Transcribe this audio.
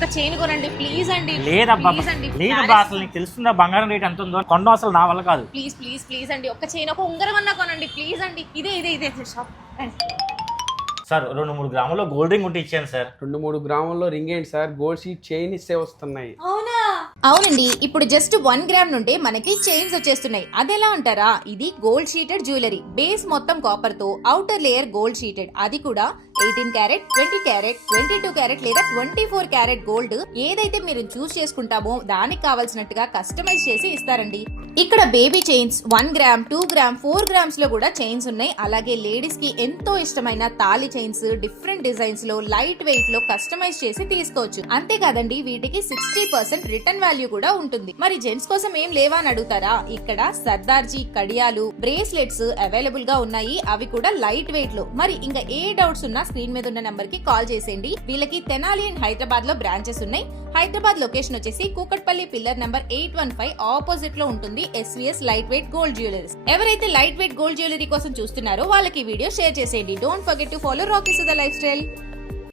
ఒక్క చైన్ కొనండి ప్లీజ్ అండి. లేదబ్బా ప్లీజ్ అండి. లేదబ్బా అసలు నీకు తెలుస్తుందా బంగారం రేట్ ఎంత ఉందో? కొండ అసలు నా వల్ల కాదు. ప్లీజ్ ప్లీజ్ ప్లీజ్ అండి, ఒక్క చైన్ ఒక ఉంగరం అన్నా కొనండి ప్లీజ్ అండి. ఇదే షాప్. సార్ 2-3 గ్రాముల్లో గోల్డ్ రింగ్ ఉంటే ఇచ్చాను సార్. 2-3 గ్రాముల్లో రింగ్ ఏంటి సార్, గోల్డ్ షీట్ చైన్ ఇస్తే వస్తున్నాయి. అవునా? అవునండి, ఇప్పుడు జస్ట్ 1 గ్రామ్ నుండి మనకి చైన్స్ వచ్చేస్తున్నాయి. అదెలా అంటారా, ఇది గోల్డ్ షీటెడ్ జ్యువెలరీ. బేస్ మొత్తం కాపర్ తో, అవుటర్ లేయర్ గోల్డ్ షీటెడ్, అది కూడా 18 క్యారెట్, 20 క్యారెట్, 22 క్యారెట్ లేదా 24 క్యారెట్ గోల్డ్ ఏదైతే మీరు చూస్ చేసుకుంటామో దానికి కావాల్సినట్టుగా కస్టమైజ్ చేసి ఇస్తారండి. ఇక్కడ baby chains 1 gram, 2 gram, 4 grams లో కూడా చైన్స్ ఉన్నాయి. అలాగే లేడీస్ కి ఎంతో ఇష్టమైన తాళి చైన్స్ డిఫరెంట్ డిజైన్స్ లో లైట్ వెయిట్ లో కస్టమైజ్ చేసి తీసుకోవచ్చు. అంతేకాదండి, వీటికి 60% రిటర్న్ వాల్యూ కూడా ఉంటుంది. మరి జెంట్స్ కోసం ఏం లేవా అని అడుగుతారా? ఇక్కడ సర్దార్జీ కడియాలు, బ్రేస్లెట్స్ అవైలబుల్ గా ఉన్నాయి. అవి కూడా లైట్ వెయిట్ లో. మరి ఇంకా ఏ డౌట్స్ ఉన్నా స్క్రీన్ మీద ఉన్న నంబర్ కి కాల్ చేసేయండి. వీళ్ళకి తెనాలి అండ్ హైదరాబాద్ లో బ్రాంచెస్ ఉన్నాయి. హైదరాబాద్ లొకేషన్ వచ్చేసి కూకట్పల్లి పిల్లర్ నంబర్ 815 ఆపోజిట్ లో ఉంటుంది SVS light weight gold jewelleries. ఎవరైతే లైట్ వెయిట్ గోల్డ్ జ్యువెలరీ కోసం చూస్తున్నారో వాళ్ళకి వీడియో షేర్ చేసేయండి. Don't forget to follow Rocky Sudha life style.